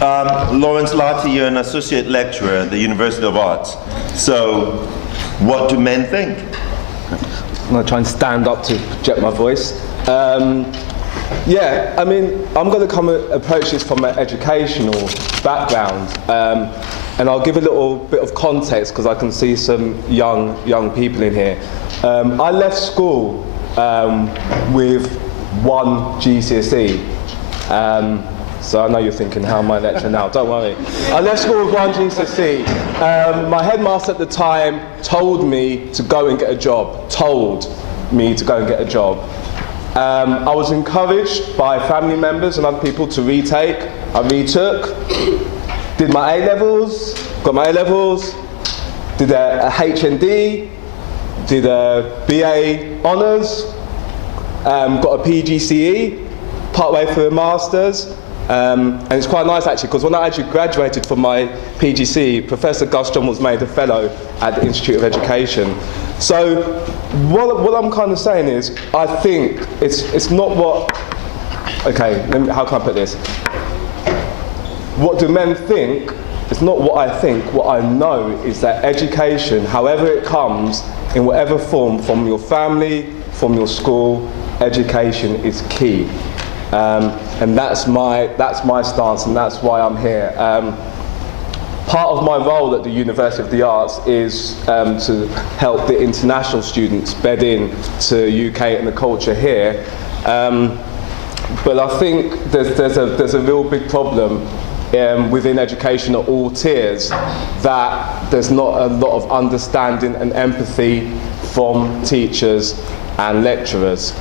Lawrence Lottie, you're an associate lecturer at the University of Arts. So, what do men think? I'm going to try and stand up to project my voice. Yeah, I mean, I'm going to approach this from an educational background, and I'll give a little bit of context because I can see some young people in here. I left school with one GCSE. So I know you're thinking, how am I lecturing now? Don't worry. I left school with one GCSE. My headmaster at the time told me to go and get a job. I was encouraged by family members and other people to retake. I retook, did my A-levels, got my A-levels, did a HND, did a BA Honours, got a PGCE, partway through a Masters. And it's quite nice actually, because when I actually graduated from my PGCE, Professor Gus John was made a fellow at the Institute of Education. So what I'm kind of saying is, I think it's not what, okay, how can I put this? What do men think? It's not what I think. What I know is that education, however it comes, in whatever form, from your family, from your school, education is key. And that's my stance, and that's why I'm here. Part of my role at the University of the Arts is to help the international students bed in to UK and the culture here. But I think there's a real big problem within education at all tiers, that there's not a lot of understanding and empathy from teachers and lecturers.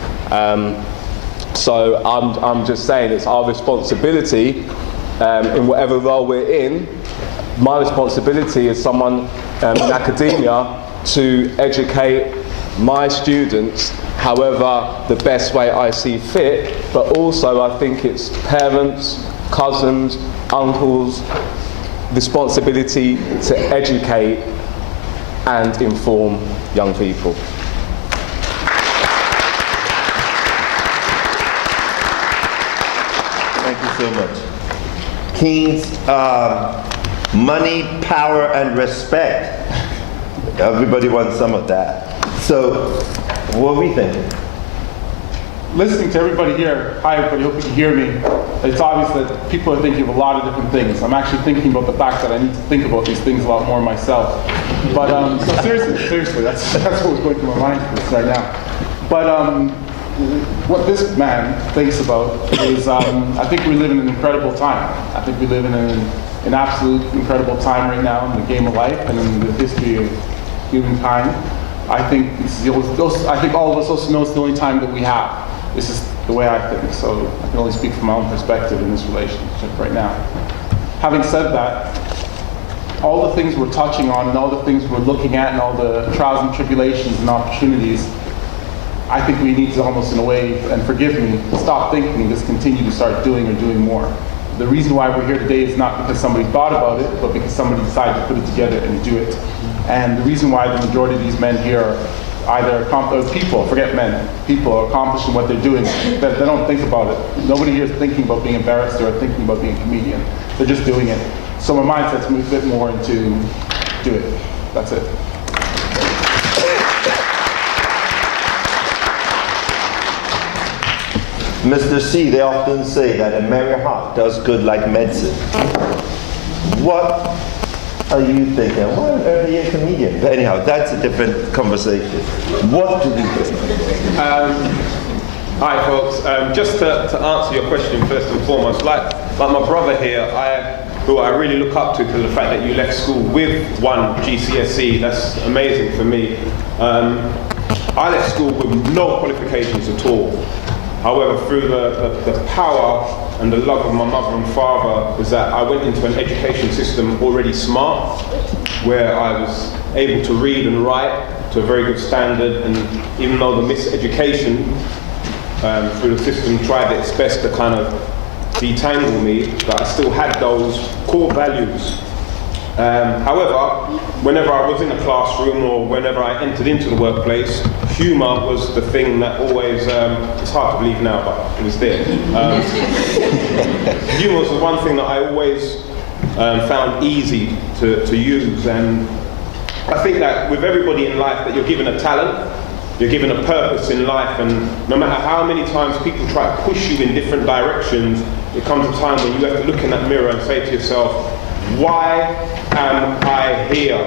So I'm just saying it's our responsibility in whatever role we're in. My responsibility as someone in academia to educate my students however the best way I see fit, but also I think it's parents, cousins, uncles' responsibility to educate and inform young people. So much. Keynes, money, power, and respect. Everybody wants some of that. So, what are we thinking? Listening to everybody here, hi everybody, hope you can hear me. It's obvious that people are thinking of a lot of different things. I'm actually thinking about the fact that I need to think about these things a lot more myself. But so seriously, that's what's going through my mind for this right now. But what this man thinks about is, I think we live in an incredible time. I think we live in an absolute incredible time right now in the game of life and in the history of humankind. I think I think all of us also know it's the only time that we have. This is the way I think, so I can only speak from my own perspective in this relationship right now. Having said that, all the things we're touching on and all the things we're looking at and all the trials and tribulations and opportunities, I think we need to almost, in a way, and forgive me, stop thinking and just continue to start doing or doing more. The reason why we're here today is not because somebody thought about it, but because somebody decided to put it together and do it. And the reason why the majority of these men here are either people, forget men, people are accomplishing what they're doing. They don't think about it. Nobody here is thinking about being embarrassed or thinking about being a comedian. They're just doing it. So my mindset's moved a bit more into do it. That's it. Mr. C, they often say that a merry heart does good like medicine. What are you thinking? Why on earth are you a comedian? But anyhow, that's a different conversation. What do you think? Hi folks, just to answer your question first and foremost, like my brother here, who I really look up to because of the fact that you left school with one GCSE, that's amazing for me. I left school with no qualifications at all. However, through the power and the love of my mother and father, is that I went into an education system already smart, where I was able to read and write to a very good standard, and even though the miseducation through the system tried its best to kind of detangle me, but I still had those core values. However, whenever I was in a classroom or whenever I entered into the workplace, humour was the thing that always, it's hard to believe now, but it was there. Humour was the one thing that I always found easy to use, and I think that with everybody in life that you're given a talent, you're given a purpose in life, and no matter how many times people try to push you in different directions, it comes a time when you have to look in that mirror and say to yourself, why am I here?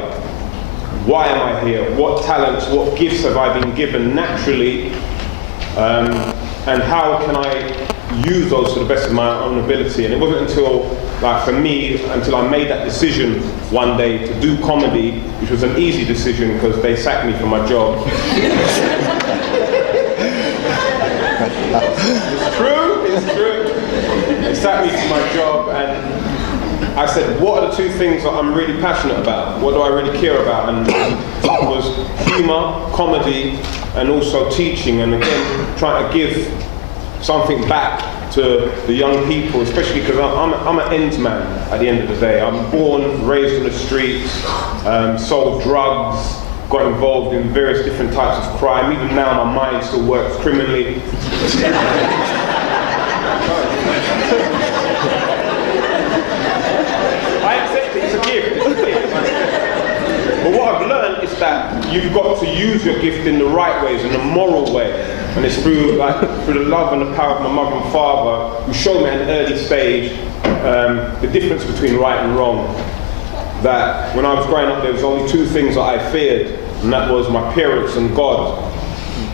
Why am I here? What talents, what gifts have I been given naturally? And how can I use those to the best of my own ability? And it wasn't until, like for me, until I made that decision one day to do comedy, which was an easy decision because they sacked me from my job. It's true, it's true. They sacked me from my job, and I said, what are the two things that I'm really passionate about? What do I really care about? And it was humour, comedy, and also teaching, and again, trying to give something back to the young people, especially because I'm an ends man at the end of the day. I'm born, raised on the streets, sold drugs, got involved in various different types of crime. Even now, my mind still works criminally. I accept it, it's a gift, it's a gift. But what I've learned is that you've got to use your gift in the right ways, in a moral way. And it's through the love and the power of my mother and father, who showed me at an early stage the difference between right and wrong. That when I was growing up, there was only two things that I feared, and that was my parents and God.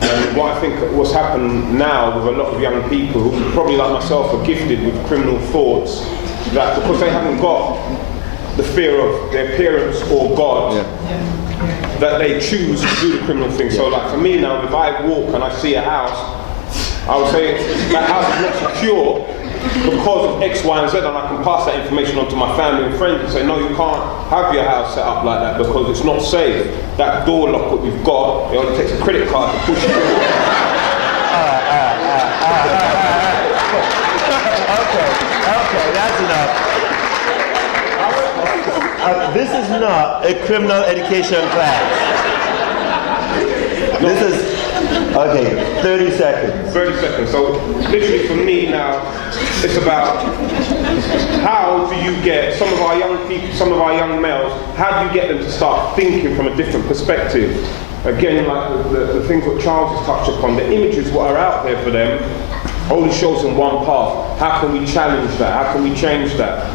And what I think what's happened now with a lot of young people who probably like myself are gifted with criminal thoughts, that because they haven't got the fear of their parents or God, that they choose to do the criminal thing. So like for me now, if I walk and I see a house, I would say that house is not secure because of X, Y, and Z, and I can pass that information on to my family and friends and say, no, you can't have your house set up like that because it's not safe. That door lock that we've got, it only takes a credit card to push it through. Okay, that's enough. This is not a criminal education class. This is, okay, 30 seconds. 30 seconds. So literally for me now, it's about how do you get some of our young people, some of our young males, how do you get them to start thinking from a different perspective? Again, like the things that Charles has touched upon, the images what are out there for them only shows them one path. How can we challenge that? How can we change that?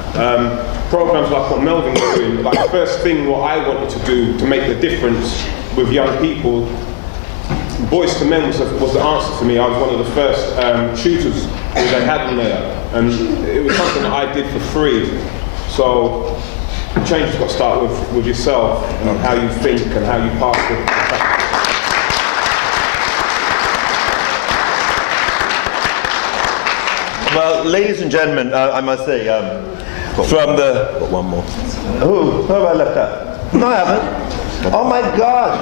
Programs like what Melvin was doing, like the first thing what I wanted to do to make the difference with young people, Boys to Men was the answer for me. I was one of the first tutors that they had on there, and it was something that I did for free. So the change has got to start with yourself and how you think and how you pass it. Well, ladies and gentlemen, I must say, from the... Got one more. Who have I left out? No, I haven't. Oh my God!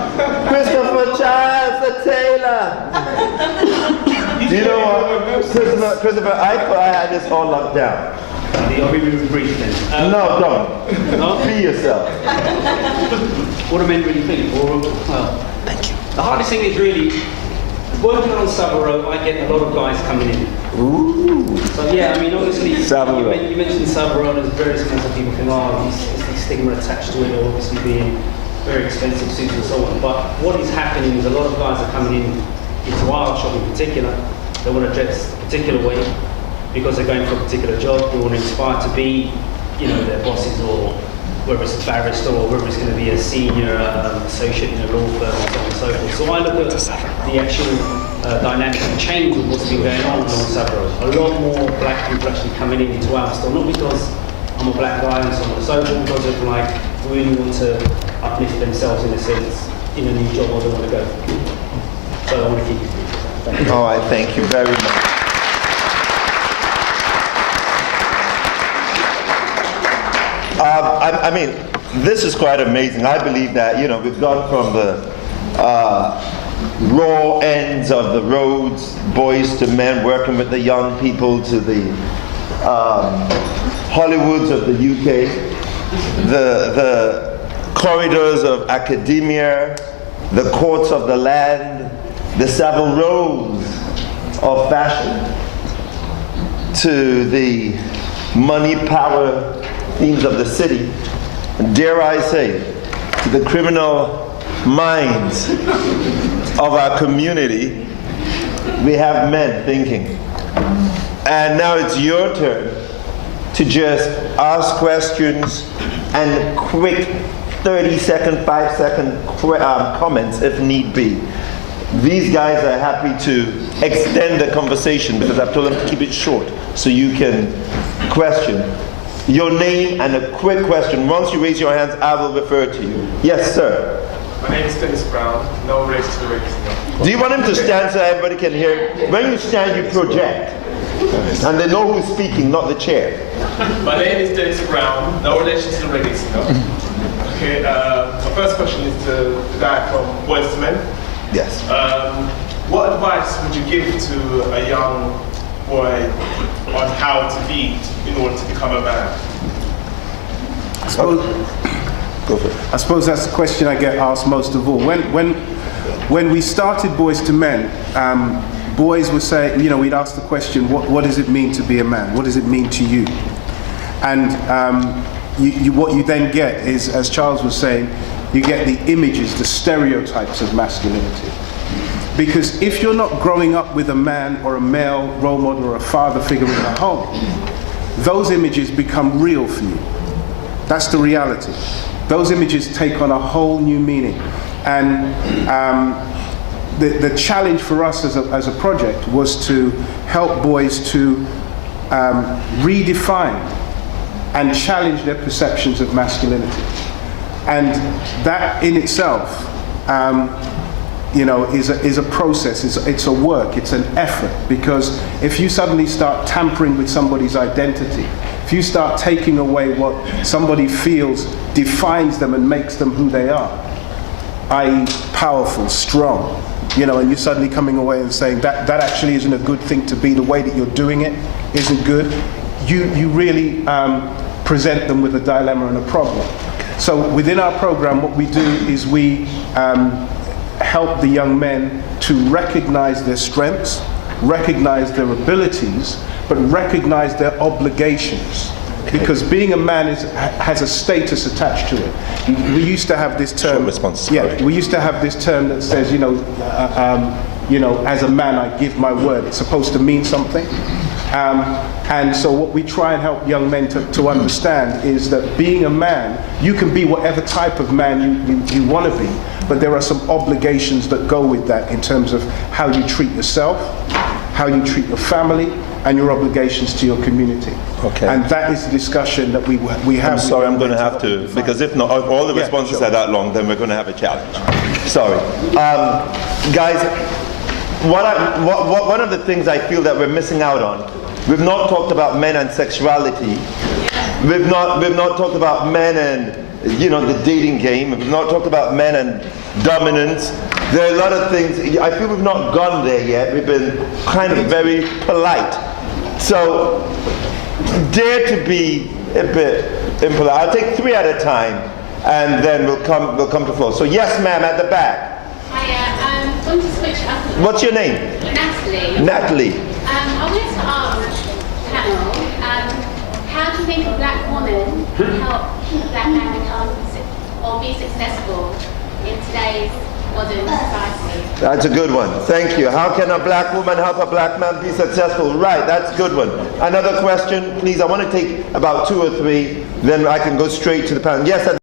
Christopher Charles, the tailor! Do you know what? Christopher, I thought I had this all locked down. I'll be brief then. No, don't. No? Be yourself. What do men really think? Well, thank you. The hardest thing is really working on Savile Row. I get a lot of guys coming in. Ooh. So yeah, I mean, obviously, Savile Row. you mentioned Savile Row. There's various kinds of people think, oh, there's the stigma attached to it, or obviously being very expensive suits and so on. But what is happening is a lot of guys are coming in into our shop in particular. They want to dress a particular way because they're going for a particular job. They want to inspire to be, you know, their bosses, or whether it's a barrister or whether it's going to be a senior associate in a law firm and so on and so forth. So I look at the actual dynamic and change of what's been going on Savile Row. A lot more black people actually coming into our store, not because I'm a black guy and so on and so forth, because of like really want to uplift themselves in a sense in a new job or they want to go. So I want to keep it brief. Thank you. All right, thank you very much. I mean, this is quite amazing. I believe that, you know, we've gone from the raw ends of the roads, Boys to Men, working with the young people, to the Hollywoods of the UK, the corridors of academia, the courts of the land, the Savile Rows of fashion. to the money, power themes of the city, and dare I say, to the criminal minds of our community, we have men thinking. And now it's your turn to just ask questions and quick 30-second, 5-second comments if need be. These guys are happy to extend the conversation because I've told them to keep it short so you can question. Your name and a quick question. Once you raise your hands, I will refer to you. Yes, sir. My name is Dennis Brown, no relation to the race. Do you want him to stand so everybody can hear? When you stand, you project. And they know who's speaking, not the chair. My name is Dennis Brown, no relation to the reggae singer. Okay, my first question is to the guy from Boys to Men. Yes. What advice would you give to a young boy on how to lead in order to become a man? Go for it. I suppose that's the question I get asked most of all. When we started Boys to Men, boys would say, we'd ask the question, what does it mean to be a man? What does it mean to you? And what you then get is, as Charles was saying, you get the images, the stereotypes of masculinity. Because if you're not growing up with a man or a male role model or a father figure in the home, those images become real for you. That's the reality. Those images take on a whole new meaning. And the challenge for us as a project was to help boys to redefine and challenge their perceptions of masculinity. And that in itself, is a process, it's a work, it's an effort. Because if you suddenly start tampering with somebody's identity, if you start taking away what somebody feels defines them and makes them who they are, i.e. powerful, strong, and you're suddenly coming away and saying that actually isn't a good thing to be, the way that you're doing it isn't good, you really present them with a dilemma and a problem. So within our program, what we do is we help the young men to recognize their strengths, recognize their abilities, but recognize their obligations. Because being a man has a status attached to it. We used to have this term. We used to have this term that says, as a man I give my word. It's supposed to mean something. And so what we try and help young men to understand is that being a man, you can be whatever type of man you want to be, but there are some obligations that go with that in terms of how you treat yourself, how you treat your family, and your obligations to your community. Okay. And that is the discussion that we have. I'm sorry, I'm going to have to, because if not, if all the responses are that long, then we're going to have a challenge. Sorry. Guys, one of the things I feel that we're missing out on, we've not talked about men and sexuality. We've not talked about men and the dating game. We've not talked about men and dominance. There are a lot of things. I feel we've not gone there yet. We've been kind of very polite. So dare to be a bit impolite. I'll take 3 at a time, and then we'll come to floor. So yes, ma'am, at the back. Hiya, I want to switch up. What's your name? Natalie. Natalie. I wanted to ask panel, how do you think a black woman can help a black man become or be successful in today's modern society? That's a good one. Thank you. How can a black woman help a black man be successful? Right, that's a good one. Another question, please. I want to take about 2 or 3, then I can go straight to the panel. Yes.